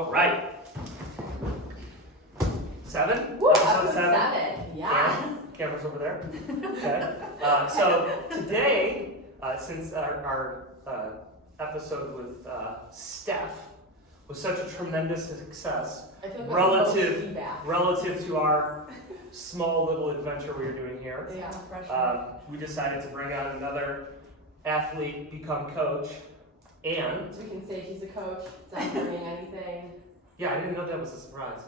All right. 7? Woo, Episode 7. Yeah. Camera's over there. Okay. So today, since our episode with Steph was such a tremendous success, I feel like relative to our small little adventure we are doing here, we decided to bring on another athlete, become coach, and so we can say she's a coach, it's not doing anything. yeah, I didn't know that was a surprise.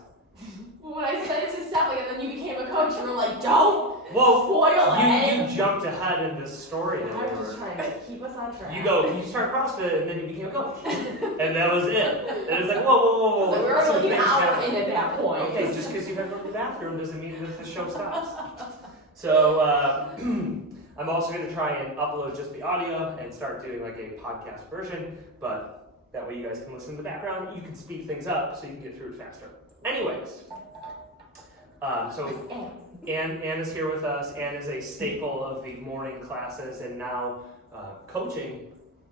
Well, when I said it to Steph, and then you became a coach, you were like, don't spoil it. You jumped ahead in this story. I was just trying to keep us on track. You start CrossFit and then you became a coach. And that was it. And it's like, whoa. So we were only an hour in at that point. Okay, just because you went to the bathroom doesn't mean that the show stops. So I'm also going to try and upload just the audio and start doing like a podcast version, but that way you guys can listen in the background. You can speed things up so you can get through it faster. Anyways, so Anne is here with us. Anne is a staple of the morning classes and now coaching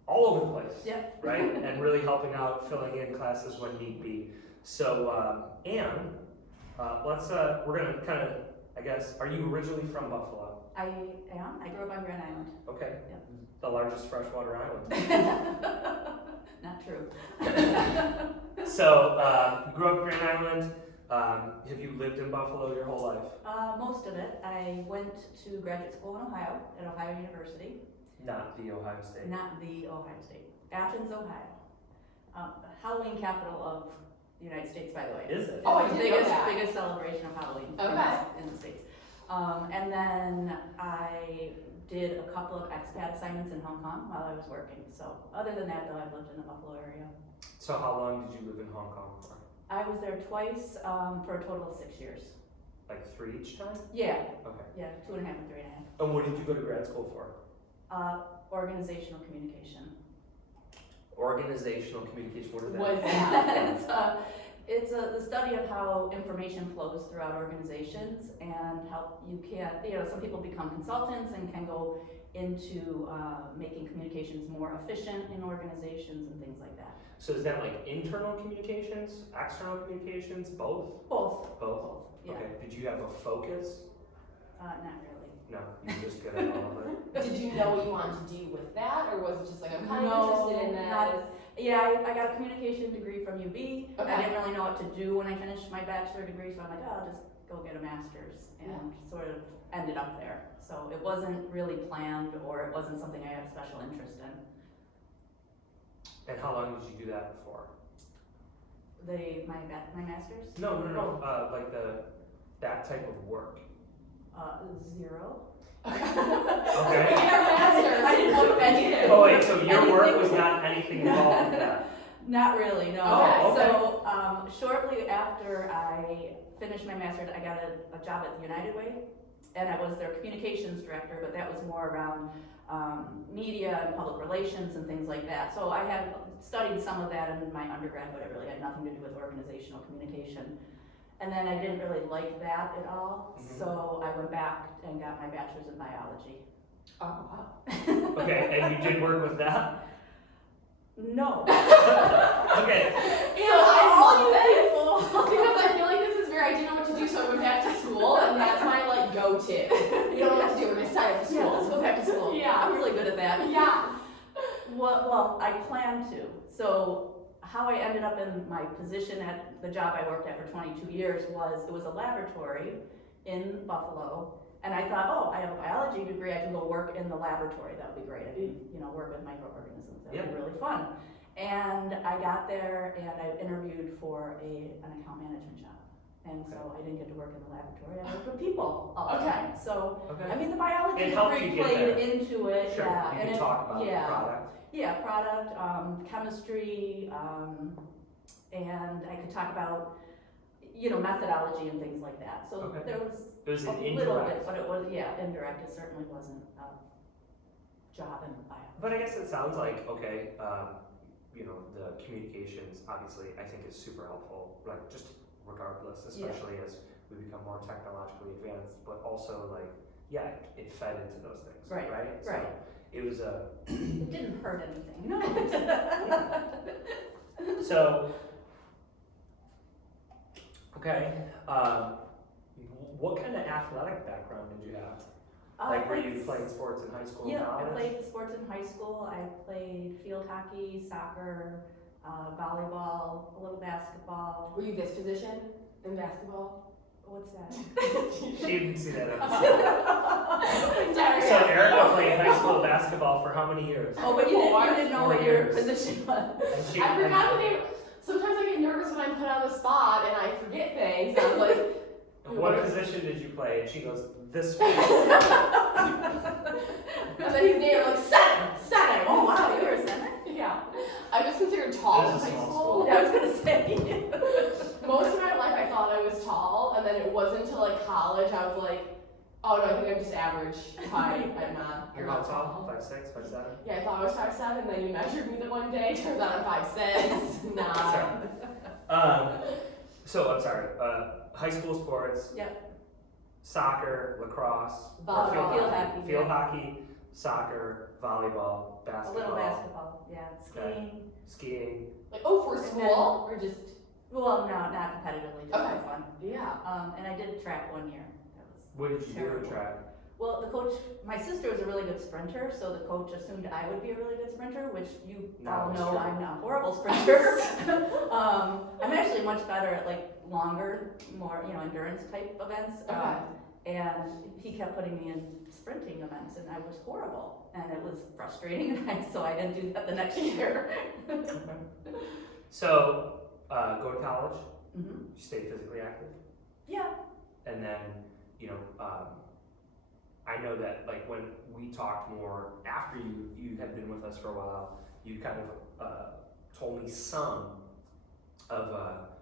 all over the place. Yep. Right? And really helping out, filling in classes when need be. So Anne, we're going to kind of, I guess, are you originally from Buffalo? I am. I grew up on Grand Island. Okay. Yep. The largest freshwater island. Not true. So, you grew up in Grand Island. Have you lived in Buffalo your whole life? Most of it. I went to graduate school in Ohio, at Ohio University. Not the Ohio State. Not the Ohio State. Athens, Ohio. The Halloween capital of the United States, by the way. Is it? Oh, I It's the didn't know that. biggest celebration of Halloween in the States. And then I did a couple of expat assignments in Hong Kong while I was working. So other than that, though, I've lived in the Buffalo area. So how long did you live in Hong Kong for? I was there twice for a total of 6 years. Like 3 each time? Yeah, Okay. yeah, 2.5 and 3.5. And what did you go to grad school for? Organizational communication. Organizational communication, what is that? What is that? It's the study of how information flows throughout organizations and how you can, some people become consultants and can go into making communications more efficient in organizations and things like that. So is that like internal communications, external communications, both? Both. Both? Yeah. Okay, did you have a focus? Not really. No, you were just good at all of it. Did you know what you wanted to do with that, or was it just like, I'm kind of No, interested in that? I got a communication degree from UB. Okay. I didn't really know what to do when I finished my bachelor degree, so I'm like, I'll just go get a master's, and sort of ended up there. So it wasn't really planned, or it wasn't something I had a special interest in. And how long did you do that for? My master's? No. Like that type of work. 0. Okay. Your master's. I didn't know anything. Oh wait, so your work was not anything involved with that? Not really, no. Oh, okay. So shortly after I finished my master's, I got a job at the United Way, and I was their communications director, but that was more around media and public relations and things like that. So I had studied some of that in my undergrad, but it really had nothing to do with organizational communication. And then I didn't really like that at all, so I went back and got my bachelor's in biology. Oh, wow. Okay, and you did work with that? No. Okay. I love this because I feel like this is where I didn't know what to do, so I went back to school, and that's my like go-to. You don't know what to do. We're gonna sign up for school. Let's go back to school. Yeah. I'm really good at that. Yeah. Well, I plan to. So how I ended up in my position at the job I worked at for 22 years was, it was a laboratory in Buffalo, and I thought, oh, I have a biology degree, I can go work in the laboratory, that would be great. I can, work with microorganisms, that would be really fun. And I got there and I interviewed for an account management job. And so I didn't get to work in the laboratory, I worked with people all the time. So, I mean, the biology It helped degree you get played there. into it, Sure, yeah. you can talk about the product. Yeah, product, chemistry, and I could talk about, methodology and things like that. So there was It was a an little indirect. bit, but it was, indirect. It certainly wasn't a job in biology. But I guess it sounds like, okay, the communications obviously I think is super helpful, like just regardless, especially as we become more technologically advanced, but also like, it fed into those things, right? So it was It didn't hurt anything. No. So Okay. What kind of athletic background did you have? Like, were you playing sports in high school and Yeah, I college? played sports in high school. I played field hockey, soccer, volleyball, a little basketball. Were you this position in basketball? What's that? She didn't see that episode. Sorry. So Erica played high school basketball for how many years? Oh, but you didn't know 4 what your years. position was. And she, I forgot the name. Sometimes I get nervous when I'm put on the spot and I forget things. I was like, what position did you play? And she goes, this one. and then he's named like center. Oh wow, you were a center? Yeah. I was considered tall in This is high small school. Yeah, I was gonna say. Most of my life I thought I was tall, and then it wasn't until like college I was like, oh no, I think I'm just average height. I'm not. You're how tall? 5'6", 5'7"? Yeah, I thought I was 5'7", then you measured me the one day. Turns out I'm 5'6". Nah. So I'm sorry. High school sports. Yep. Soccer, lacrosse, or Volleyball. Field hockey, hockey, soccer, volleyball, A basketball, little basketball, yeah, skiing. skiing. Like, oh, for And school or just? Well, no, not competitively, just Okay. for fun. Yeah. And I did track 1 year. That was What did you do terrible. in track? Well, the coach, my sister was a really good sprinter, so the coach assumed I would be a really good sprinter, which you Not all always know true. I'm a horrible sprinter. I'm actually much better at like longer, more, endurance type events. Okay. And he kept putting me in sprinting events and I was horrible and it was frustrating so I didn't do that the next year. So, go to college, Hmm. you stay physically active, Yeah. and then, I know that like when we talked more after you had been with us for a while, you kind of told me some of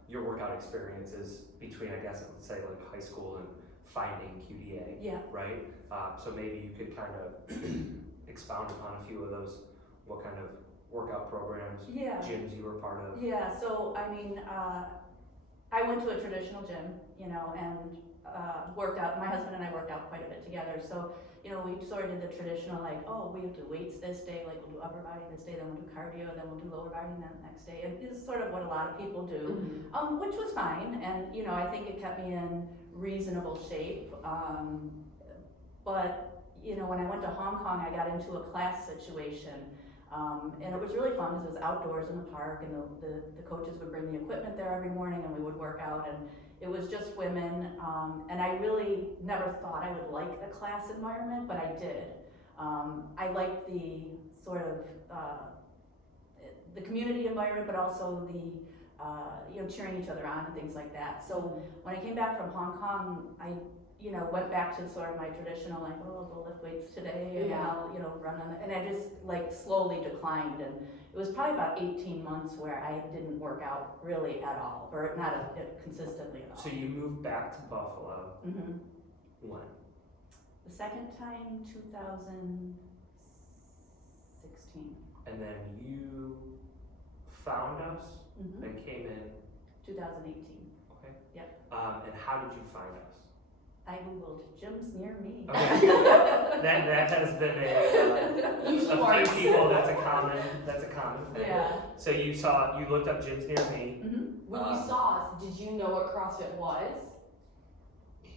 your workout experiences between, I guess, let's say like high school and finding QDA, Yeah. right? So maybe you could kind of expound upon a few of those, what kind of workout programs, Yeah. gyms you were part of. Yeah, so I mean, I went to a traditional gym, and worked out. My husband and I worked out quite a bit together. So, we sort of did the traditional, like, oh, we do weights this day, like we'll do upper body this day, then we'll do cardio, then we'll do lower body the next day. And it's sort of what a lot of people do, which was fine. And, I think it kept me in reasonable shape. But, when I went to Hong Kong, I got into a class situation. And it was really fun because it was outdoors in the park and the coaches would bring the equipment there every morning and we would work out and it was just women. And I really never thought I would like the class environment, but I did. I liked the sort of, the community environment, but also the, cheering each other on and things like that. So when I came back from Hong Kong, I went back to sort of my traditional, like, oh, I'll go lift weights today, and Yeah. I'll, run on it. And I just, like, slowly declined. And it was probably about 18 months where I didn't work out really at all, or not consistently at all. So you moved back to Buffalo Hmm. when? The second time, 2016. And then you found us Hmm. and came in, 2018. okay? Yep. And how did you find us? I googled gyms near me. Okay. that has been Usually a works. few people, that's a common thing. Yeah. So you looked up gyms near me. Hmm. When you saw us, did you know what CrossFit was?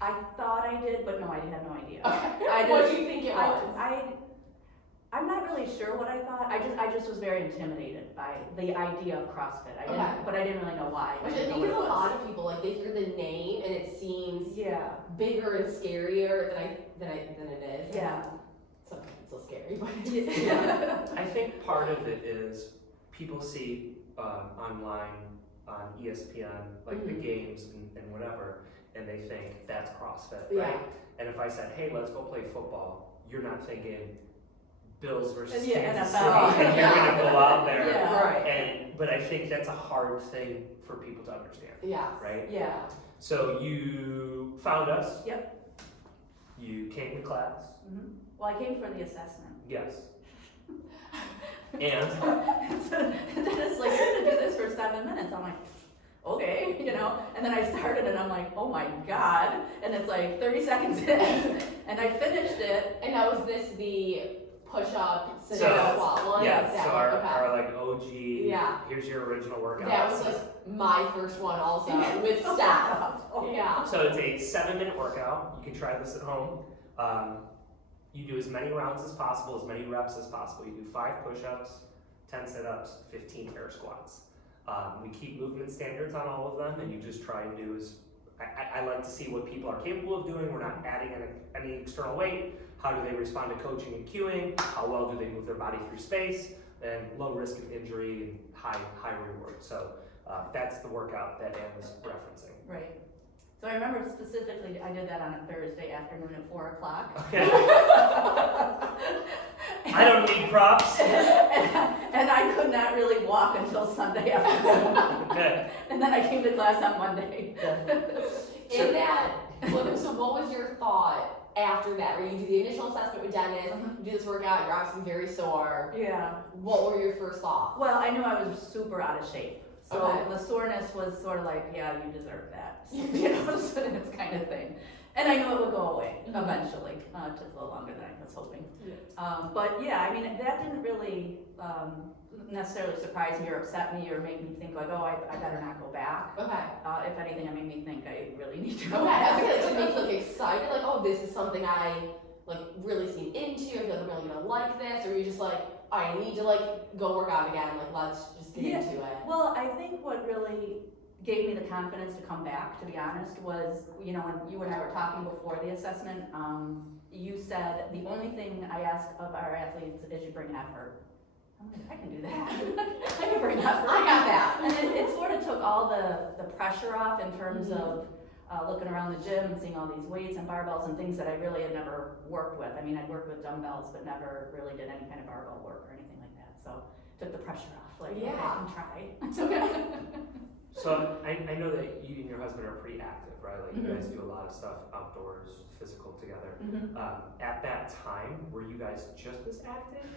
I thought I did, but no, I had no idea. Okay. What do you think it was? I'm not really sure what I thought. I just was very intimidated by the idea of CrossFit. Okay. But I didn't really know why. Which I didn't think know is a what it was. lot of people, like they hear the name and it seems Yeah. bigger and scarier than it is. Yeah. Sometimes it's so scary, but Yeah. I think part of it is people see online on ESPN, like the Mhm. games and whatever, and they think that's CrossFit, Yeah. right? And if I said, hey, let's go play football, you're not thinking Bills versus Yeah, Kansas NFL. City, and you're Yeah. gonna go out there. Yeah. Right. But I think that's a hard thing for people to understand, Yeah. right? Yeah. So you found us. Yep. You came to class. Hmm. Well, I came for the assessment. Yes. And And then it's like, you're gonna do this for 7 minutes. I'm like, okay, and then I started and I'm like, oh my God. And it's like 30 seconds in and I finished it. And now is this the push up, sit So, down, squat one? yeah, That so one? our Okay. like OG, Yeah. here's your original workout. That was like my first one also with Steph. Yeah. So it's a 7-minute workout. You can try this at home. You do as many rounds as possible, as many reps as possible. You do 5 push-ups, 10 sit-ups, 15 air squats. We keep movement standards on all of them, and you just try and do as, I like to see what people are capable of doing. We're not adding any external weight. How do they respond to coaching and cueing? How well do they move their body through space? And low risk of injury and high reward. So that's the workout that Anne was referencing. Right. So I remember specifically, I did that on a Thursday afternoon at 4 o'clock. Okay. I don't need props. and I could not really walk until Sunday afternoon. Okay. And then I came to class on Monday. In that, so what was your thought after that? Where you do the initial assessment with Dennis, you do this workout, you're obviously very sore. Yeah. What were your first thoughts? Well, I knew I was super out of shape. So Okay. the soreness was sort of like, yeah, you deserve that. You know, so it's kind of thing. And I knew it would go away eventually. It took a little longer than I was hoping. But yeah, I mean, that didn't really necessarily surprise me or upset me or make me think like, oh, I better not go back. Okay. If anything, it made me think I really need to go Okay, back. I was gonna make you like excited, like, oh, this is something I like really seem into. I feel like I'm really gonna like this, or you're just like, I need to like go work out again. Like, let's just get into it. Well, I think what really gave me the confidence to come back, to be honest, was, you know, when you and I were talking before the assessment, you said the only thing I ask of our athletes is you bring effort. I'm like, I can do that. I can bring effort. I got that. And it sort of took all the pressure off in terms of looking around the gym and seeing all these weights and barbells and things that I really had never worked with. I mean, I'd worked with dumbbells, but never really did any kind of barbell work or anything like that. So it took the pressure off. Like, okay, I can try. Okay. So I know that you and your husband are pretty active, right? Like you guys do a lot of stuff outdoors, physical together. At that time, were you guys just as active?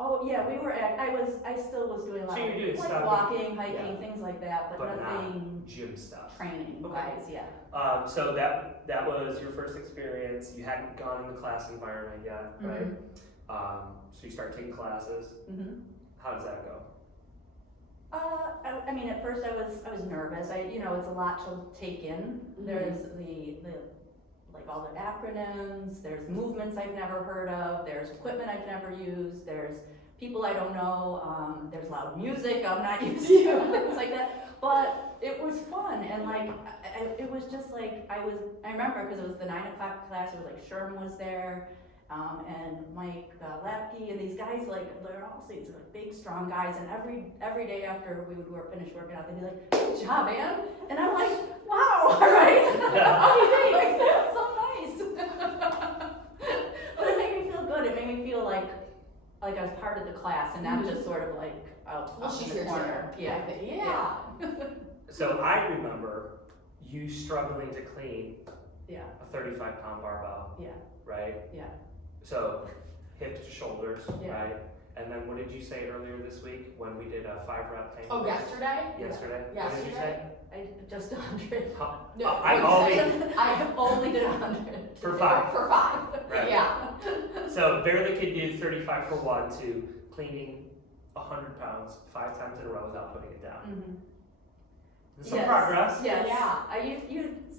Oh yeah, we were I still was doing a lot So of you're doing like stuff, walking, hiking, things like that, but nothing not gym stuff. training Okay. wise, yeah. So that was your first experience. You hadn't gone in the class environment yet, right? So you start taking classes. How does that go? I mean, at first I was nervous. You know, it's a lot to take in. There's the like all the acronyms. There's movements I've never heard of. There's equipment I've never used. There's people I don't know. There's loud music I'm not used to. Things like that. But it was fun, and like it was just like I remember because it was the 9 o'clock class. It was like Sherm was there. And Mike Lapke and these guys, like they're all these like big, strong guys. And every day after we would finish working out, they'd be like, "Good job, man!" And I'm like, "Wow, all right, okay, thanks. That's so nice." But it made me feel good. It made me feel like I was part of the class and not just sort of like out Well, she's in the here corner. too. Yeah. So I remember you struggling to clean Yeah. a 35-pound barbell, Yeah. right? Yeah. So hips to shoulders, Yeah. right? And then what did you say earlier this week when we did a 5-rep tank? Oh, yesterday? Yesterday? What did you say? I just 100. No, I only did 100 For 5. For 5. Right. Yeah. So barely could do 35 for 1 to cleaning 100 pounds 5 times in a row without putting it down. Some progress. Yes. Yeah.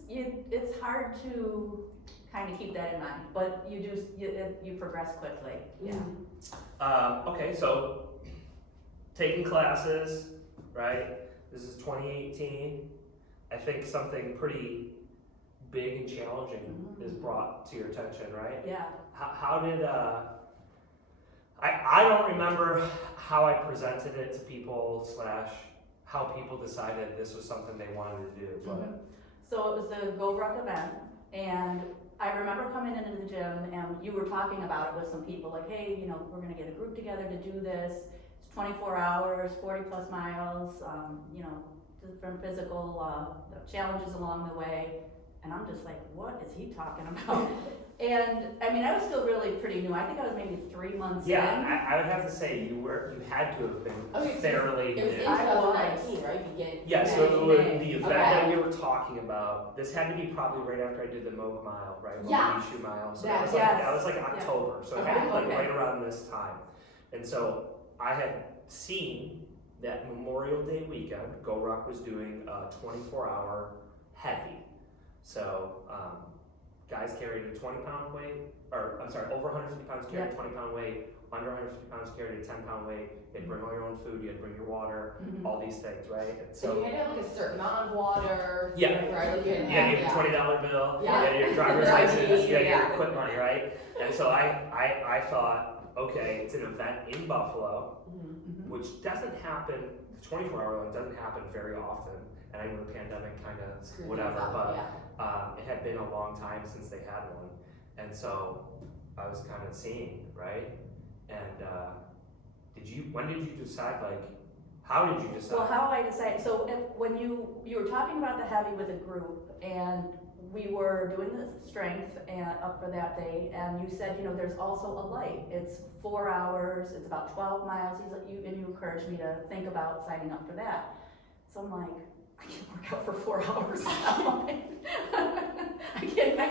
It's hard to kind of keep that in mind, but you progress quickly. Yeah. Okay, so taking classes, right? This is 2018. I think something pretty big and challenging is brought to your attention, right? Yeah. How did I don't remember how I presented it to people / how people decided this was something they wanted to do, but So it was the Go Ruck event, and I remember coming into the gym and you were talking about it with some people, like, hey, you know, we're gonna get a group together to do this. It's 24 hours, 40 plus miles, you know, different physical challenges along the way. And I'm just like, what is he talking about? And I mean, I was still really pretty new. I think I was maybe 3 months in. yeah, I would have to say you had to have been fairly It was in new. 2019, right? Yeah, so it was May. the event Okay. that we were talking about. This had to be probably right after I did the Moog Mile, right? Yes. Moog Mile. So Yes. that was like October. So it had to be like Okay. right around this time. And so I had seen that Memorial Day weekend, Go Ruck was doing a 24-hour heavy. So guys carried a 20-pound weight, or I'm sorry, over 150 pounds carried a 20-pound weight, under 150 pounds carried a 10-pound weight. You had to bring all your own food, you had to bring your water, all these things, right? And So you had to have like a certain amount of water. Yeah. Right? Like you had to you have, had your $20 bill, Yeah. you had your driver's Your ID, license, you had your yeah. quit money, right? And so I thought, okay, it's an event in Buffalo, which doesn't happen, the 24-hour one doesn't happen very often. And I know the pandemic kind of whatever, but it had been a long time since they had one. And so I was kind of seeing, right? And when did you decide, like, how did you decide? Well, how I decided, so when you were talking about the heavy with a group, and we were doing the strength up for that day, and you said, there's also a light. It's 4 hours, it's about 12 miles, and you encouraged me to think about signing up for that. So I'm like, I can't work out for 4 hours now. I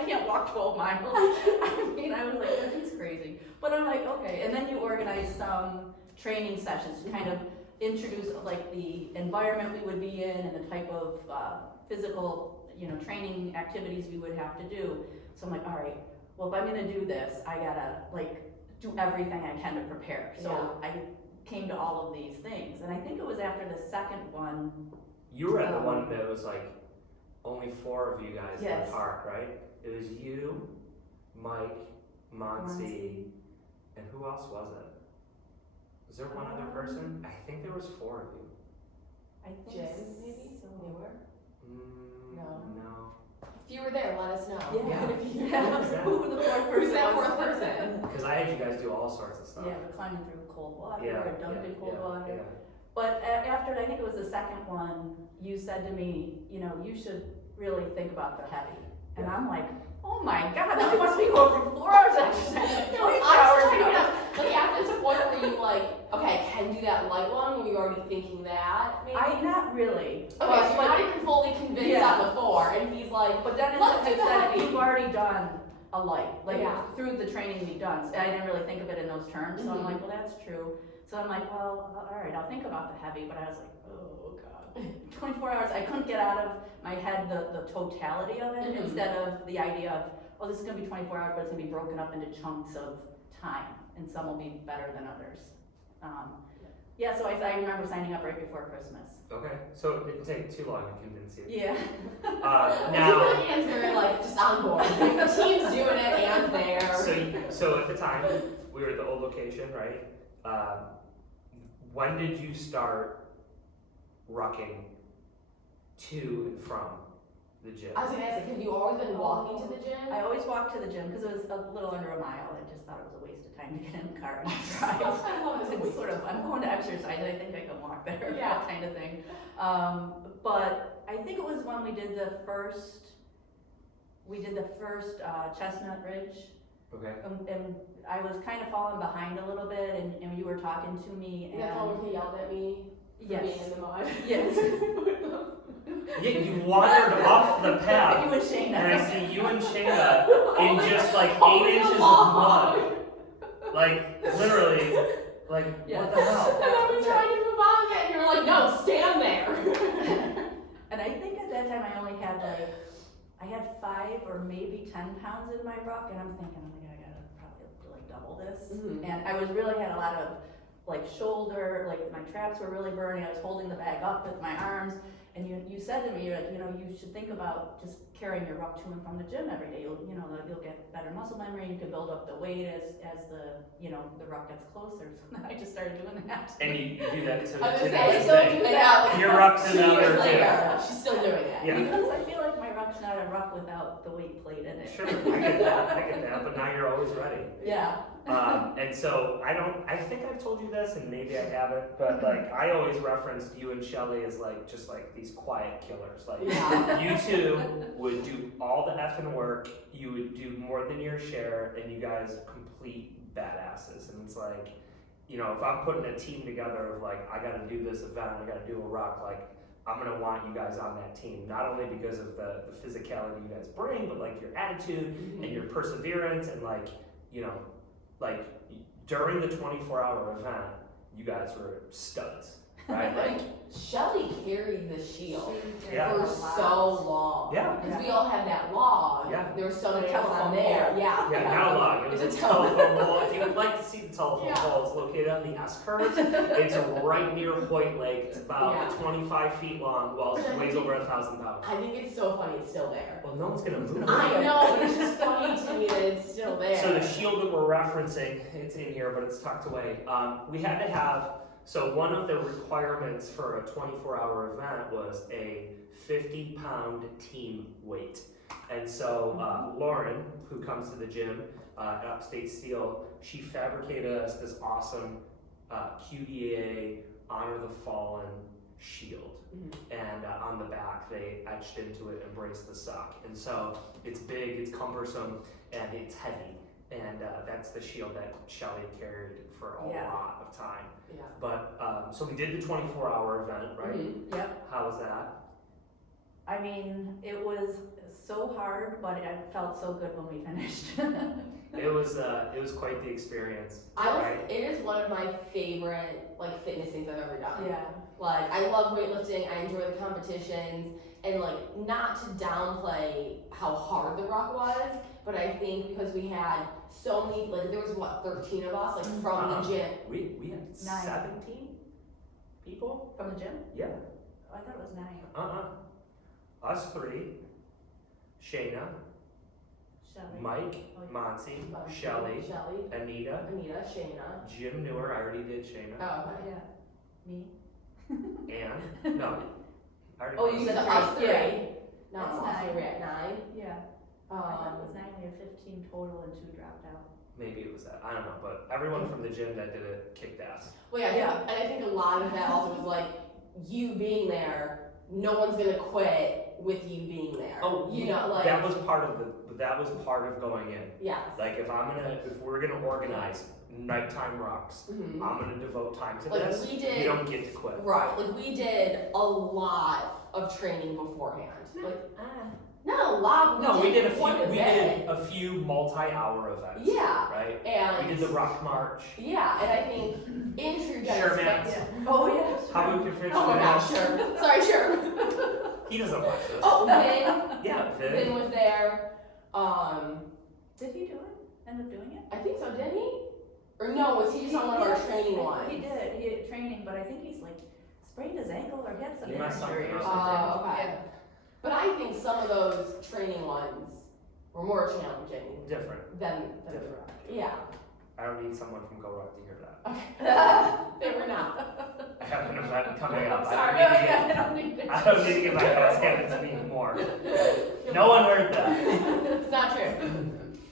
can't walk 12 miles. I was like, that's crazy. But I'm like, okay. And then you organized some training sessions to kind of introduce like the environment we would be in and the type of physical, training activities we would have to do. So I'm like, all right, well, if I'm gonna do this, I gotta do everything I can to prepare. So I came to all of these things. And I think it was after the second one. You were at the one that was like only 4 of you guys in Yes. the park, right? It was you, Mike, Monsi, and who else was it? Was there one other person? I think there was 4 of you. I think Jen, maybe? so. They were? No. If you were there, let us know. Yeah. Who the fourth person Who's that was? fourth person? Because I had you guys do all sorts of stuff. Yeah, we're climbing through cold water, Yeah, or dumped in cold water. yeah. But after, I think it was the second one, you said to me, you should really think about the heavy. And I'm like, oh my God, I must be going for 4 hours exercise, 24 hours. Like after this point where you okay, I can do that light one, were you already thinking that? Maybe? Not really. Okay, so you're not even fully convinced on the 4, and he's like, but then let's as do I the said, heavy. you've already done a light, Yeah. through the training we've done. So I didn't really think of it in those terms, so I'm like, well, that's true. So I'm like, well, all right, I'll think about the heavy, but I was like, oh God. 24 hours, I couldn't get out of my head the totality of it, instead of the idea of, oh, this is gonna be 24 hours, but it's gonna be broken up into chunks of time, and some will be better than others. So I remember signing up right before Christmas. Okay, so it didn't take too long to convince you. Yeah. Now, Anne's very just on board. If the team's doing it, Anne's there. so at the time, we were at the old location, right? When did you start rucking to and from the gym? I was gonna ask, have you always been walking to the gym? I always walked to the gym because it was a little under a mile. I just thought it was a waste of time to get in the car and drive. It's sort of, I'm going to exercise, I think I can walk there, that kind of thing. But I think it was when we did the first Chestnut Ridge. Okay. And I was kind of falling behind a little bit, and you were talking to me, and That's all when he yelled at me for Yes. being in the mud. Yes. Yeah, you wandered off the path, You and Shayna. and I see you and Shayna in just 8 inches of mud. Literally, Yes. what the hell? And then we tried to move on again, and you're like, no, stand there. And I think at that time I only had I had 5 or maybe 10 pounds in my ruck, and I'm thinking, oh my God, I gotta probably double this. And I had a lot of shoulder, my traps were really burning. I was holding the bag up with my arms. And you said to me, you're like, you should think about just carrying your ruck to and from the gym every day. You'll get better muscle memory, and you can build up the weight as the ruck gets closer. So then I just started doing that. And you do that to I was gonna this say, still day. do that. Your ruck's 2 another years too. later, she's still doing it. Yeah. Because I feel like my ruck's not a ruck without the weight plate in it. Sure, I get that, but now you're always ready. Yeah. And so I think I've told you this, and maybe I haven't, but I always referenced you and Shelly as just these quiet killers. You two would do all the effing work, you would do more than your share, and you guys complete badasses. And it's if I'm putting a team together of I gotta do this event, I gotta do a ruck, I'm gonna want you guys on that team, not only because of the physicality you guys bring, but your attitude and your perseverance, and during the 24-hour event, you guys were studs. right? Like, Shelly carried the shield Yeah. for so long. Yeah. Because we all had that log. Yeah. There were so many The of us on telephone there. pole. Yeah. Yeah, not a lot. It was It's a a telephone pole. If you would like to see the telephone Yeah. pole, it's located on the S curve. It's right near Hoyt Lake. It's about Yeah. 25 feet long. Well, it weighs over 1,000 pounds. I think it's so funny it's still there. Well, no one's gonna move it. I know, but it's just funny to me that it's still there. So the shield that we're referencing, it's in here, but it's tucked away. We had to have, so one of the requirements for a 24-hour event was a 50-pound team weight. And so Lauren, who comes to the gym at Upstate Steel, she fabricated us this awesome QDA Honor the Fallen shield. And on the back they etched into it "Embrace the Suck." And so it's big, it's cumbersome, and it's heavy. And that's the shield that Shelly carried for a lot of time. Yeah. But so we did the 24-hour event, right? Mhm. Yep. How was that? I mean, it was so hard, but it felt so good when we finished. It was quite the experience. It is one of my favorite like fitness things I've ever done. Yeah. Like, I love weightlifting, I enjoy the competitions, and like, not to downplay how hard the rock was, but I think because we had so many, like, there was what, 13 of us, like, from the gym. We had 9. 17 people? From the gym? Yeah. Oh, I thought it was 9. Us 3, Shayna, Shelly. Mike, Oh, Monty, Shelly, Anita, Shayna. Jim Newer, I already did Shayna, Oh, Oh, okay. yeah. Me. and, no, I already Oh, you said us three. 3. Yeah. No, That's us 3, 9. we're at 9. Yeah. I thought it was 9. We had 15 total and 2 dropped out. maybe it was that, I don't know, but everyone from the gym that did it kicked ass. Well, yeah, and I think a lot of that also was like, you being there, no one's gonna quit with you being there. Oh, you know, like, that was part of going in. yes. Like if we're gonna organize nighttime rocks, Mhm. I'm gonna devote time to Like, this. we did- You don't get to quit. Right, like we did a lot of training beforehand. Like, not a lot, but We did quite bit. a few multi-hour events. Yeah, Right? and We did the rock march. yeah, and I think in true Sure, Dennis man. Fitz- Oh, yeah. How we could finish Oh my it gosh, out. sure. Sorry, sure. He doesn't watch this. Oh, Vin. Yeah, Vin Vin. was there. Did he do it? End up doing it? I think so, didn't he? Or no, was he just on one of our Yes, training ones? He did. He had training, but I think he's like sprained his ankle or he had some He messed injury or something something. up. Oh, okay. But I think some of those training ones were more challenging Different. than Different. yeah. I don't need someone from Go Rock to hear that. Okay. They were not. I have an event coming up. Sorry. I don't need to. I don't need to get my ass handed to me more. No one heard that. It's not true.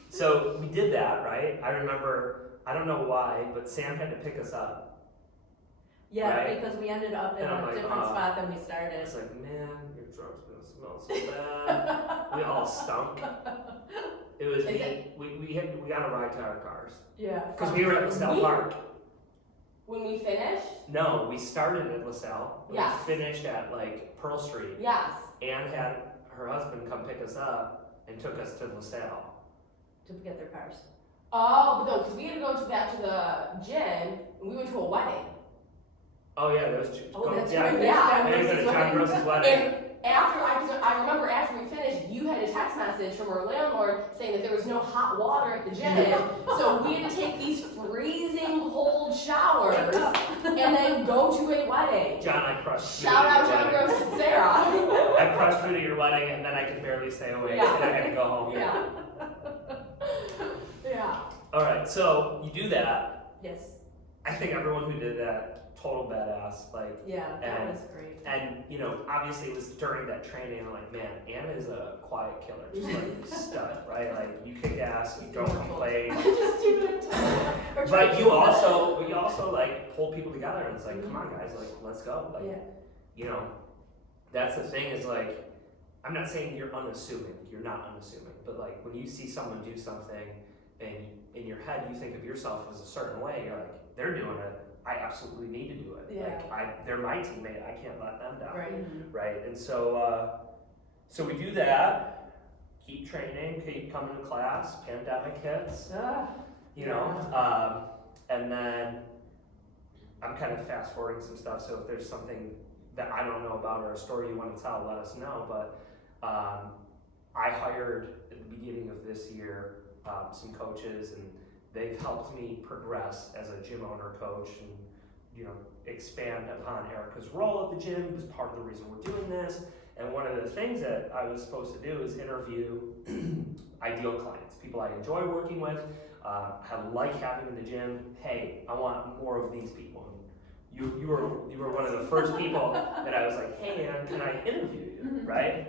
So we did that, right? I remember, I don't know why, but Sam had to pick us up. Yeah, Right. because we ended up in And I'm a like, different spot than we started. It's like, man, your truck's gonna smell so bad. We all stunk. It was Is me. We got a ride to our cars. Yeah. Because we were at LaSalle We- Park. When we finished, No, we started at LaSalle. and Yes. We finished at like Pearl Street. yes. Anne had her husband come pick us up and took us to LaSalle. To get their cars. Oh, but no, because we had to go back to the gym and we went to a wedding. Oh yeah, there was. Oh, that's yeah. right. Yeah. I was at John Gross's wedding. And I remember after we finished, you had a text message from our landlord saying that there was no hot water at the gym. So we had to take these freezing cold showers and then go to a wedding. John, I crushed. Shout food at out your John wedding. Gross and Sarah. I crushed food at your wedding, and then I could barely stay awake, Yeah. and I had to go home. Yeah. Yeah. All right, so you do that. Yes. I think everyone who did that, total badass. Like, Yeah, that And- was great. and you know, obviously it was during that training. I'm like, man, Anna is a quiet killer, just like stud, right? Like you kick ass, you don't complain. Just do it. But you also like pull people together, and it's like, come on, guys, like let's go. Like, Yeah. you know, that's the thing is like, I'm not saying you're unassuming. You're not unassuming, but like when you see someone do something, and in your head you think of yourself as a certain way, you're like, they're doing it. I absolutely need to do it. Yeah. Like they're my teammate. I can't let them down. Right. Right. And so we do that. Keep training. Keep coming to class. Pandemic hits. Ah, You know. And then I'm kind of fast forwarding some stuff, so if there's something that I don't know about or a story you want to tell, let us know. But I hired at the beginning of this year some coaches, and they've helped me progress as a gym owner coach and, you know, expand upon Erica's role at the gym is part of the reason we're doing this. And one of the things that I was supposed to do is interview ideal clients, people I enjoy working with, I like having in the gym. Hey, I want more of these people. And you were one of the first people that I was like, hey man, can I interview you, right?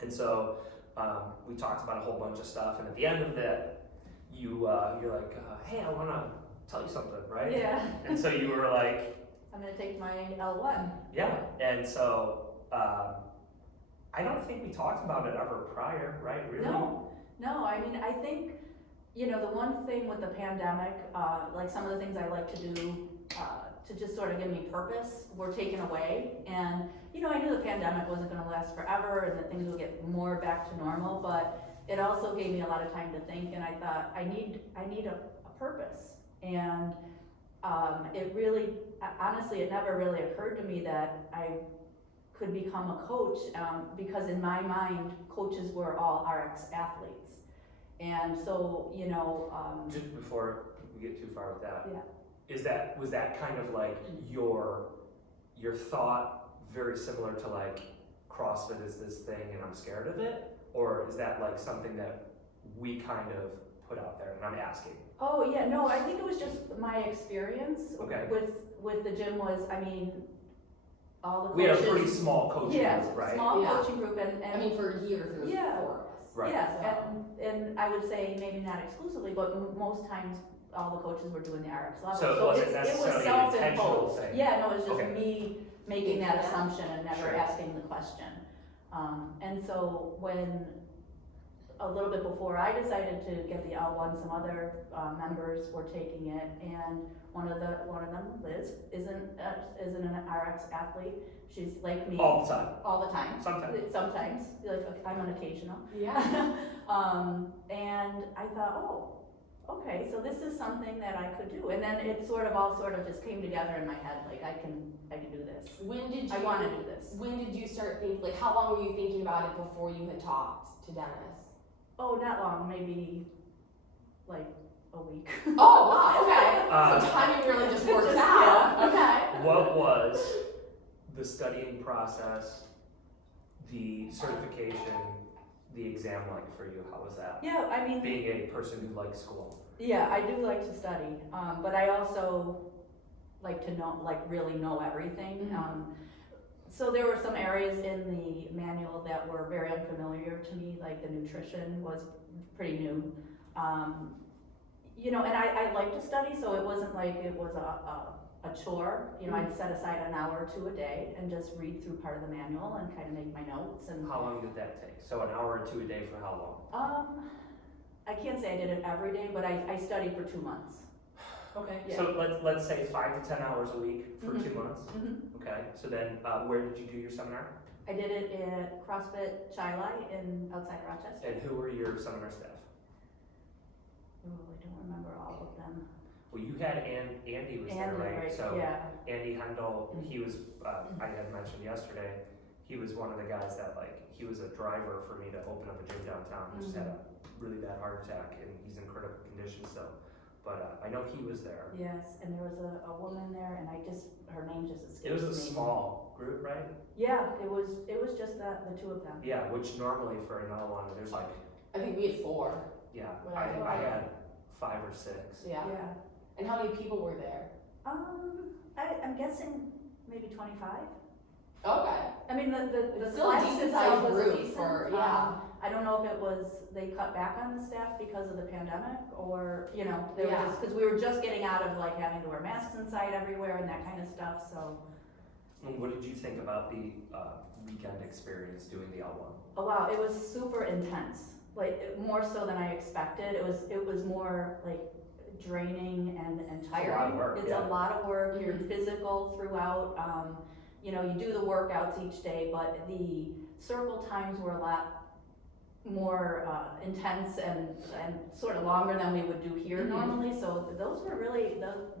And so we talked about a whole bunch of stuff, and at the end of that, you're like, hey, I want to tell you something, right? Yeah. And so you were like, I'm gonna take my L1. yeah. And so I don't think we talked about it ever prior, right? Really? No. I mean, I think, you know, the one thing with the pandemic, like some of the things I like to do to just sort of give me purpose were taken away. And, you know, I knew the pandemic wasn't gonna last forever and that things would get more back to normal, but it also gave me a lot of time to think, and I thought, I need a purpose. And it really, honestly, it never really occurred to me that I could become a coach, because in my mind, coaches were all RX athletes. And so, you know, just before we get too far with that, yeah. was that kind of like your thought very similar to like CrossFit is this thing and I'm scared of it? Or is that like something that we kind of put out there, and I'm asking? Oh yeah, no, I think it was just my experience Okay. with the gym was, I mean, all the coaches. We had a pretty small coaching group, right? Small Yeah. coaching group, and I mean, for years there was Yeah. 4 of us. Right. yeah, So- and I would say maybe not exclusively, but most times all the coaches were doing the RX level. So it wasn't it was necessarily an intentional self-imposed. thing. Yeah, no, it was just Okay. me making that assumption and never Sure. asking the question. And so when, a little bit before I decided to get the L1, some other members were taking it, and one of them, Liz, isn't an RX athlete. She's like me. All the time. All the time. Sometimes. Like I'm an occasional. Yeah. And I thought, oh, okay, so this is something that I could do. And then it sort of just came together in my head, like I can do this. When did you? I want to do this. When did you start thinking? Like, how long were you thinking about it before you had talked to Dennis? Oh, not long, maybe like a week. Oh wow. Okay. So timing really just worked out. Okay. What was the studying process, the certification, the exam like for you? How was that? Yeah, I mean, Being a person who likes school. yeah, I do like to study, but I also like to know, like really know everything. Mhm. So there were some areas in the manual that were very unfamiliar to me, like the nutrition was pretty new. You know, and I like to study, so it wasn't like it was a chore. You know, I'd set aside an hour or two a day and just read through part of the manual and kind of make my notes. And How long did that take? So an hour or two a day for how long? I can't say I did it every day, but I studied for 2 months. Okay. Yeah. So let's say 5 to 10 hours a week for Mhm. 2 months. Mm-hmm. Okay. So then where did you do your seminar? I did it at CrossFit Chilai outside Rochester. And who were your seminar staff? Oh, I don't remember all of them. Well, you had Andy was there, Andy, right? So yeah. Andy Hendel, he was, I had mentioned yesterday, he was one of the guys that he was a driver for me to open up a gym downtown. He just had a really bad heart attack and he's in critical condition still. But I know he was there. Yes, and there was a woman there, and her name just escapes me. It was a small group, right? Yeah, it was just the 2 of them. Yeah, which normally for another one, there's I think we had 4. yeah, Right. I had 5 or 6. Yeah. Yeah. And how many people were there? I'm guessing maybe 25. Okay. I mean, the It's still a class decent itself sized was group decent. for, yeah. I don't know if it was, they cut back on the staff because of the pandemic, or, you know, they were Yeah. just, because we were just getting out of like having to wear masks inside everywhere and that kind of stuff, so. And what did you think about the weekend experience doing the L1? Oh wow, it was super intense, like more so than I expected. It was more like draining and tiring. It's a lot of work, It's yeah. a lot of work. You're Mhm. physical throughout. You know, you do the workouts each day, but the circle times were a lot more intense and sort of longer than we would do here normally. So it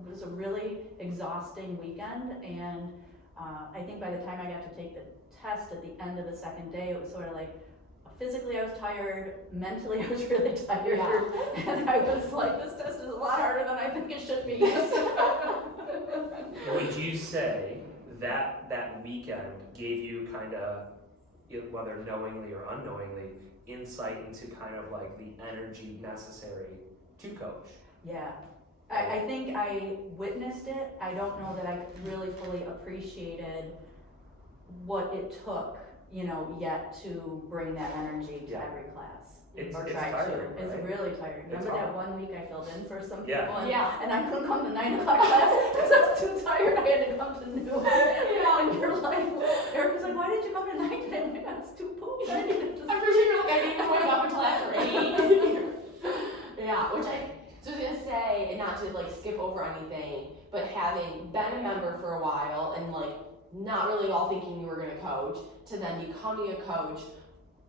was a really exhausting weekend, and I think by the time I got to take the test at the end of the second day, it was sort of like, physically I was tired, mentally I was really tired, and I was like, this test is a lot harder than I think it should be. Would you say that weekend gave you kind of, whether knowingly or unknowingly, insight into kind of like the energy necessary to coach? Yeah, I think I witnessed it. I don't know that I really fully appreciated what it took, yet to bring that energy to every class. It's Or tiring, try to. right? It's really tiring. It's Remember that hard. 1 week I filled in for some people? Yeah. And I couldn't come to 9 o'clock class because I was too tired. I had to come to noon. And you're like, Erica's like, why did you come to 9 today? I'm like, I was too pooped. I needed to I'm pretty sure you're like, I didn't wake up until after 8. Yeah, which I was gonna say, and not to like skip over anything, but having been a member for a while and like not really all thinking you were gonna coach, to then becoming a coach,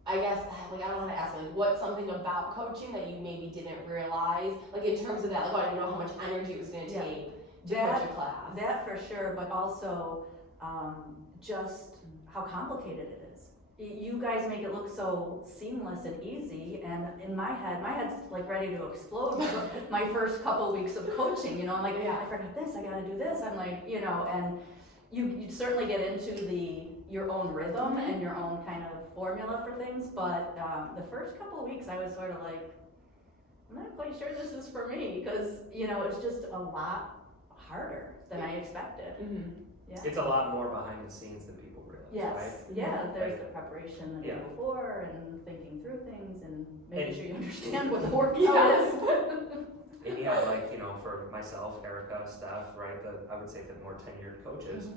I guess, like, I don't know how to ask, like, what's something about coaching that you maybe didn't realize, like, in terms of that, like, I didn't know how much energy it was gonna take to coach a class. That for sure, but also just how complicated it is. You guys make it look so seamless and easy, and in my head's like ready to explode my first couple weeks of coaching, I'm like, I forgot this, I gotta do this, I'm like, and you certainly get into your own rhythm and your own kind of formula for things, but the first couple of weeks I was sort of like, I'm not quite sure this is for me, because, it's just a lot harder than I expected. Mm-hmm. Yeah. It's a lot more behind the scenes than people realize, Yes, right? yeah, there's Right. the preparation the Yeah. day before and thinking through things and making And- sure you understand what the workout is. And yeah, like, for myself, Erica, Steph, right, I would say the more tenured coaches,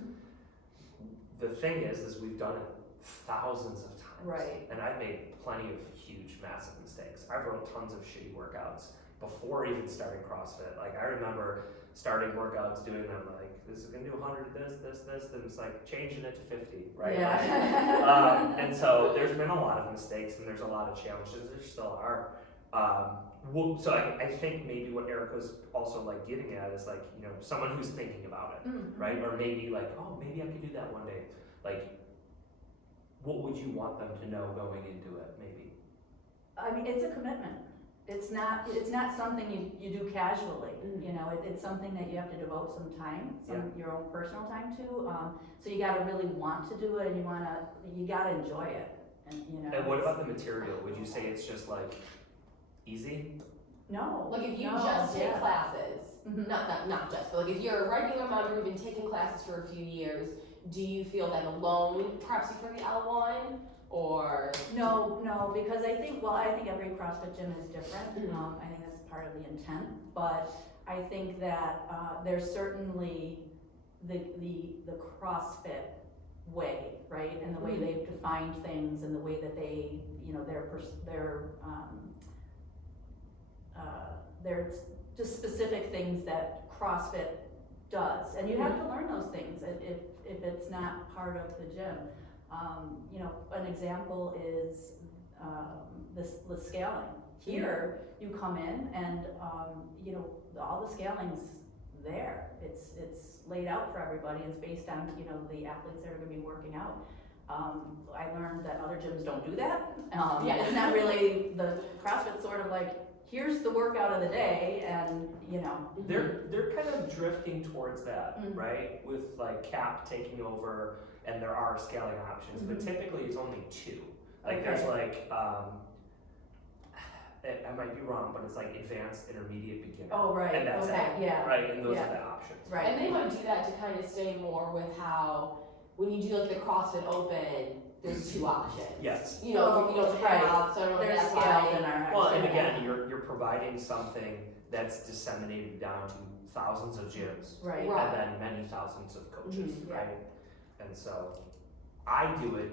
the thing is we've done it thousands of times. Right. And I've made plenty of huge, massive mistakes. I've run tons of shitty workouts before even starting CrossFit. Like, I remember starting workouts, doing them like, this is gonna do 100 of this, then it's like changing it to 50, right? Yeah. And so there's been a lot of mistakes and there's a lot of challenges, there still are. So I think maybe what Erica's also like getting at is like, someone who's thinking about it, right? Or maybe like, oh, maybe I could do that one day. Like, what would you want them to know going into it, maybe? I mean, it's a commitment. It's not something you do casually. It's something that you have to devote some time, your own personal time to. So you got to really want to do it, and you got to enjoy it. And what about the material? Would you say it's just like easy? No. Like, if you no, just take yeah. classes, Mhm. not just, but like if you're a regular member who've been taking classes for a few years, do you feel that alone preps you for the L1, or? No, because I think every CrossFit gym is different. I think that's part of the intent, but I think that there's certainly the CrossFit way, right? And the way they've defined things and the way that they, there's just specific things that CrossFit does. And you have to learn those things if it's not part of the gym. An example is the scaling. Here, you come in and, all the scaling's there. It's laid out for everybody. It's based on, the athletes that are gonna be working out. I learned that other gyms don't do that. It's not really, the CrossFit's sort of like, here's the workout of the day, and, They're kind of drifting towards that, right? With like CAP taking over, and there are scaling options, but typically it's only 2. Like there's like, I might be wrong, but it's like advanced, intermediate, beginner. Oh, right. And that's Okay. it. Yeah. Right, and those Yeah. are the options. Right. And they might do that to kind of stay more with how, when you do like the CrossFit Open, there's 2 options. Yes. You don't have, so I don't know if They're that's scaled why. in our. Well, and again, you're providing something that's disseminated down to thousands of gyms, Right. Right. and then many thousands of coaches, Mhm. right? And so I do it,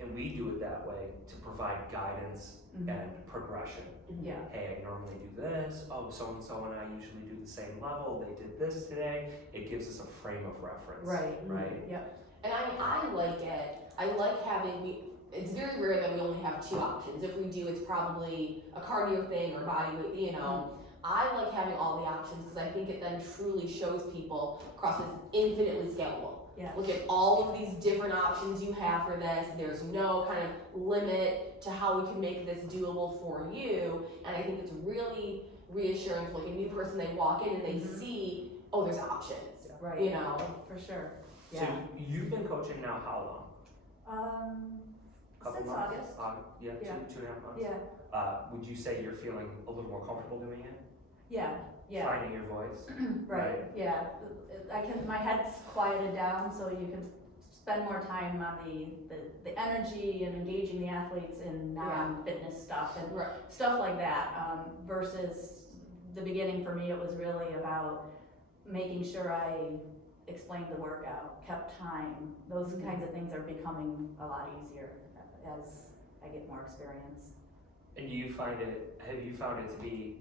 and we do it that way to provide guidance and progression. Yeah. Hey, I normally do this. Oh, so and I usually do the same level. They did this today. It gives us a frame of reference. Right. Right. Yep. And I like it. I like having, it's very rare that we only have two options. If we do, it's probably a cardio thing or body weight, you know. I like having all the options because I think it then truly shows people CrossFit is infinitely scalable. Yeah. Look at all of these different options you have for this. There's no kind of limit to how we can make this doable for you. And I think it's really reassuring for like a new person. They walk in and they see, oh, there's options. Right. You know, for sure. So Yeah. you've been coaching now how long? Since months? August. Yeah, Yeah. 2.5 months. Yeah. Would you say you're feeling a little more comfortable doing it? Yeah. Yeah. Finding your voice? Right. Yeah. My head's quieted down, so you can spend more time on the energy and engaging the athletes in non-fitness stuff and stuff like that. Versus the beginning for me, it was really about making sure I explained the workout, kept time. Those kinds of things are becoming a lot easier as I get more experience. And have you found it to be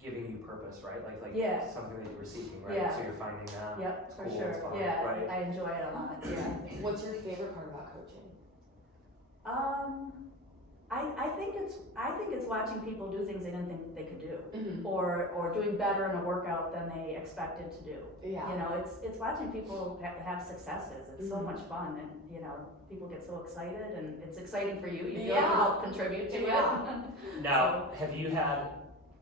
giving you purpose, right? Like something that you were seeking, right? Yeah. So you're finding that. Yep, it's for cool, sure. it's fun, Yeah, right? I enjoy it a lot. Yeah. what's your favorite part about coaching? I think it's watching people do things they didn't think they could do, Mm-hmm. or doing better in a workout than they expected to do. Yeah. You know, it's watching people have successes. It's so much fun, and you know, people get so excited, and it's exciting for you. You feel like you help contribute to Yeah. it. Now, have you had?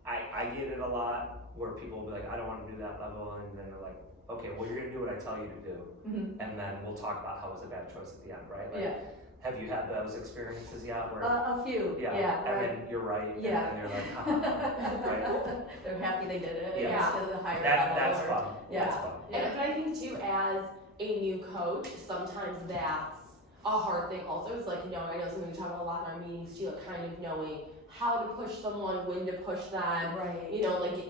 I get it a lot where people will be like, I don't want to do that level, and then they're like, okay, well you're gonna do what I tell you to do, and then we'll talk about how it's a bad choice at the end, right? Like, Yeah. Have you had those experiences yet? Where A few. yeah, Yeah. and Right. then you're right, Yeah. and then you're like, right? They're happy they did it. Yeah. To the higher That's level. fun. Yeah. That's fun. And I think too, as a new coach, sometimes that's a hard thing also. It's like, I know something we talk about a lot in our meetings too, like kind of knowing how to push someone, when to push them, Right.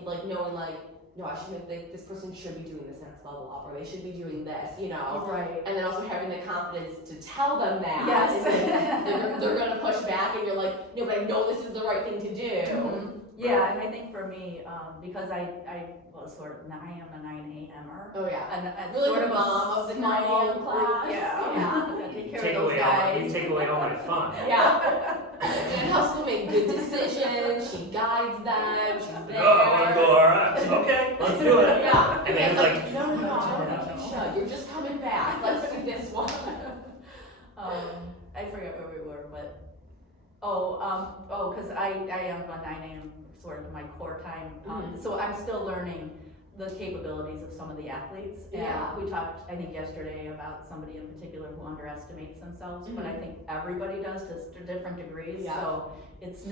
like knowing like, no, I should make this person should be doing this next level up, or they should be doing this, Right. and then also having the confidence to tell them that. Yes. And they're gonna push back, and you're like, no, but I know this is the right thing to do. Mhm. Yeah, and I think for me, because I was I am a 9 a.m.er. Oh yeah. And Really sort the of a mom of the 9 small a.m. group, class. Yeah. Yeah. Take You care take of those away all my, guys. you take away all my fun. Yeah. And helps them make good decisions. She guides them. She's there. Oh, I want to go, all right. Okay, let's do it. Yeah. And then it's like, no, I don't think you should. You're just coming back. Let's do this one. I forget where we were, but because I am a 9 a.m. sort of my core time, so I'm still learning the capabilities of some of the athletes. And Yeah. we talked, I think yesterday, about somebody in particular who underestimates themselves, but I think everybody does to different degrees. Yeah. So it's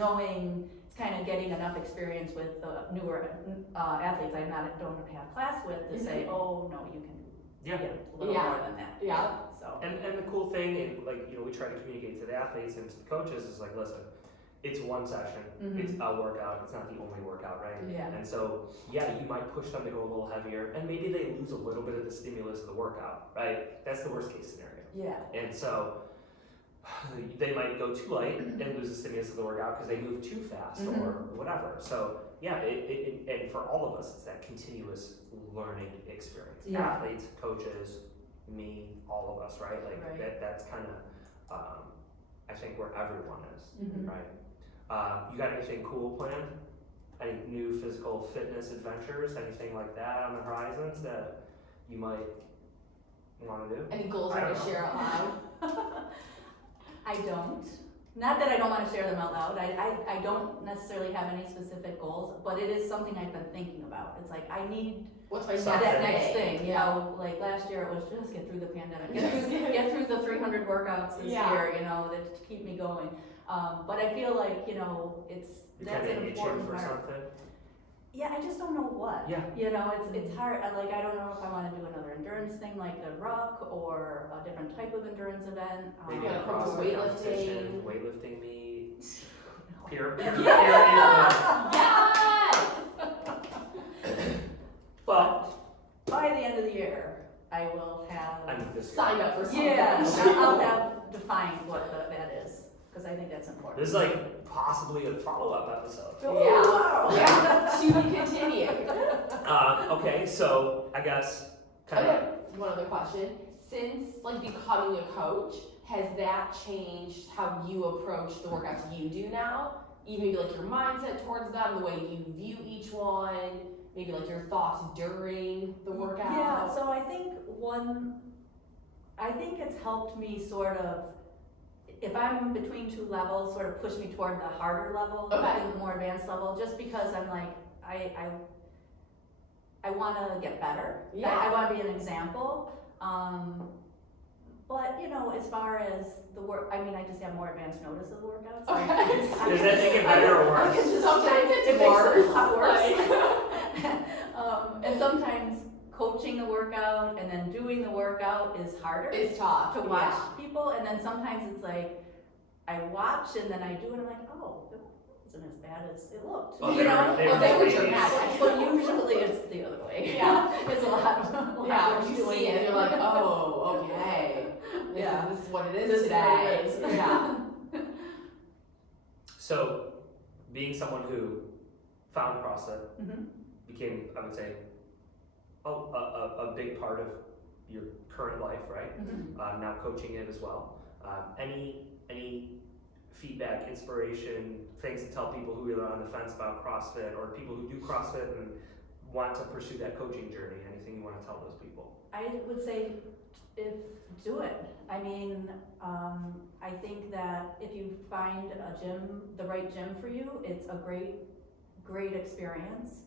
kind of getting enough experience with the newer athletes I don't have class with to say, oh no, you can yeah. get a little Yeah. more than that. Yeah. So. And the cool thing, and like, we try to communicate to the athletes and to the coaches is like, listen, it's one session, it's a workout, it's not the only workout, right? Yeah. And so, yeah, you might push them to go a little heavier, and maybe they lose a little bit of the stimulus of the workout, right? That's the worst case scenario. Yeah. And so, they might go too light and lose the stimulus of the workout because they move too fast or whatever. So, yeah, and for all of us, it's that continuous learning experience. Yeah. Athletes, coaches, me, all of us, right? Like Right. that's kind of, I think where everyone is, Mhm. right? You got anything cool planned? Any new physical fitness adventures? Anything like that on the horizons that you might want to do? Any goals you I want don't to share out loud? I don't. Not that I don't want to share them out loud. I don't necessarily have any specific goals, but it is something I've been thinking about. It's like I need What's my Something. that next next thing? thing. You know, like last year it was just get through the pandemic, get through the 300 workouts this Yeah. year. To keep me going. But I feel like it's You're that's kind of an itching important for part. something? Yeah, I just don't know what. Yeah. It's hard. I don't know if I want to do another endurance thing like the ruck or a different type of endurance event. Maybe Yeah, a CrossFit weightlifting. competition, weightlifting meet, No. peer Yes! But By the end of the year, I will have. I mean, this Sign up for something. Yeah, I'll have defined what that is, because I think that's important. This is like possibly a follow-up episode. Oh, wow. Yeah. To be continued. Okay, so I guess kind of Okay, one other question. since like becoming a coach, has that changed how you approach the workouts you do now? Even maybe like your mindset towards them, the way you view each one, maybe like your thoughts during the workout? Yeah, so I think it's helped me sort of, if I'm between two levels, sort of push me toward the harder level, Okay. the more advanced level, just because I'm like, I want to get better. Yeah. I want to be an example. But you know, as far as the work, I mean, I just have more advanced notice of the workouts. Okay. Does that make it better or worse? Sometimes it's makes worse. it a lot worse. Like, And sometimes coaching the workout and then doing the workout is harder it's tough to watch yeah. people, and then sometimes it's like I watch and then I do and I'm like, oh, it wasn't as bad as it looked. Oh, You know? they were they were ladies. dramatic. But usually it's the other way. Yeah. It's a lot Yeah, worse you doing see it and you're like, oh, okay. Yeah. This is what it is This is today. what it is. Yeah. So, being someone who found CrossFit Mhm. became, I would say, a big part of your current life, right? Mhm. Now coaching it as well. Any feedback, inspiration, things to tell people who are on the fence about CrossFit, or people who do CrossFit and want to pursue that coaching journey? Anything you want to tell those people? I would say do it. I mean, I think that if you find a gym, the right gym for you, it's a great experience.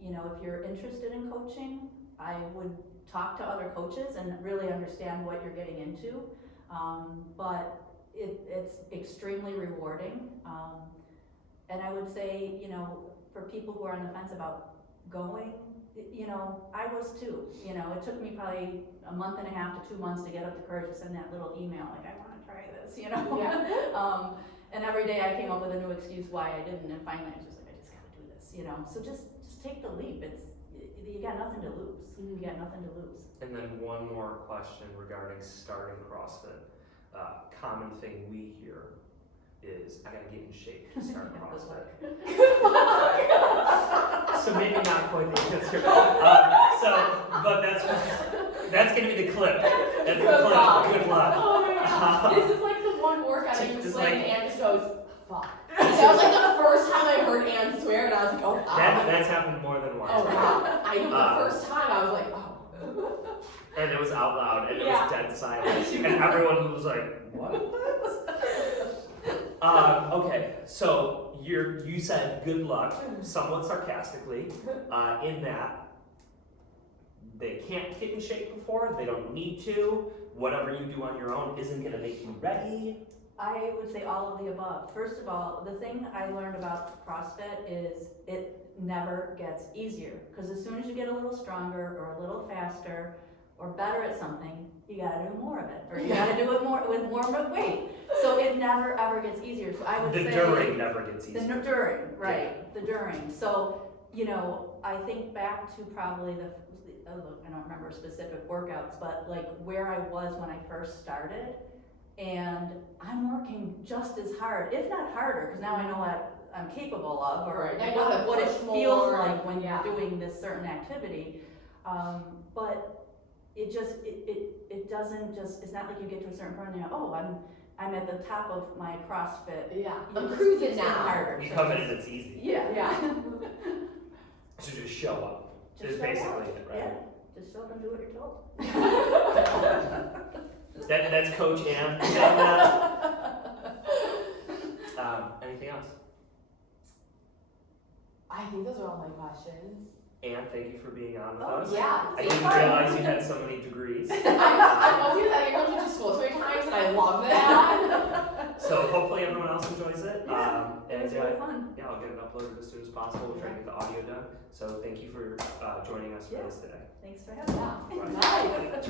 You know, if you're interested in coaching, I would talk to other coaches and really understand what you're getting into. But it's extremely rewarding. And I would say, you know, for people who are on the fence about going, you know, I was too. You know, it took me probably a month and a half to 2 months to get up the courage to send that little email, like, I want to try this, you know? Yeah. And every day I came up with a new excuse why I didn't, and finally I was just like, I just gotta do this, you know? So just take the leap. You got nothing to lose. You got nothing to lose. And then one more question regarding starting CrossFit. Common thing we hear is, I gotta get in shape to start Yeah, good CrossFit. luck. So maybe not quite the answer. But that's gonna be the clip. That's the Good clip. luck. Good luck. Oh my god. This is like the one workout I Just was like- like, Anne just goes, fuck. That was like the first time I heard Anne swear, and I was like, oh wow. That's happened more than once. Oh wow. I know the first time I was like, oh. And it was out loud, and it Yeah. was dead silent, and everyone was like, "What?" Okay, so you said good luck, somewhat sarcastically, in that they can't get in shape before, they don't need to. Whatever you do on your own isn't going to make you ready. I would say all of the above. First of all, the thing I learned about CrossFit is it never gets easier. Because as soon as you get a little stronger or a little faster or better at something, you gotta do more of it. Or you gotta do it more with more weight. So it never ever gets easier. So I would The say during never gets easier. the during, right? The during. So, you know, I think back to probably I don't remember specific workouts, but like where I was when I first started, and I'm working just as hard, if not harder, because now I know what I'm capable of, or Right. I know how to what it push feels more, like when yeah. you're doing this certain activity. But it just, it doesn't just, it's not like you get to a certain point and you go, oh, I'm at the top of my CrossFit. Yeah. You I'm just- cruising it's getting now. harder. You So come in just- and it's easy. Yeah. Yeah. So just show up. Just Is show basically up. it, right? Yeah, just show up and do what you're told. That's Coach Ann. Anything else? I think those are all my questions. Ann, thank you for being on with Oh, us. Yeah. I it's didn't fun. realize you had so many degrees. I was at elementary school 3 times, and I love that. So hopefully everyone else enjoys it. Yeah, And It's really fun. yeah, I'll get it uploaded as soon as possible. We'll try to get the audio done. So thank you for joining us for Yeah. this today. Thanks for having me. Yeah. Nice.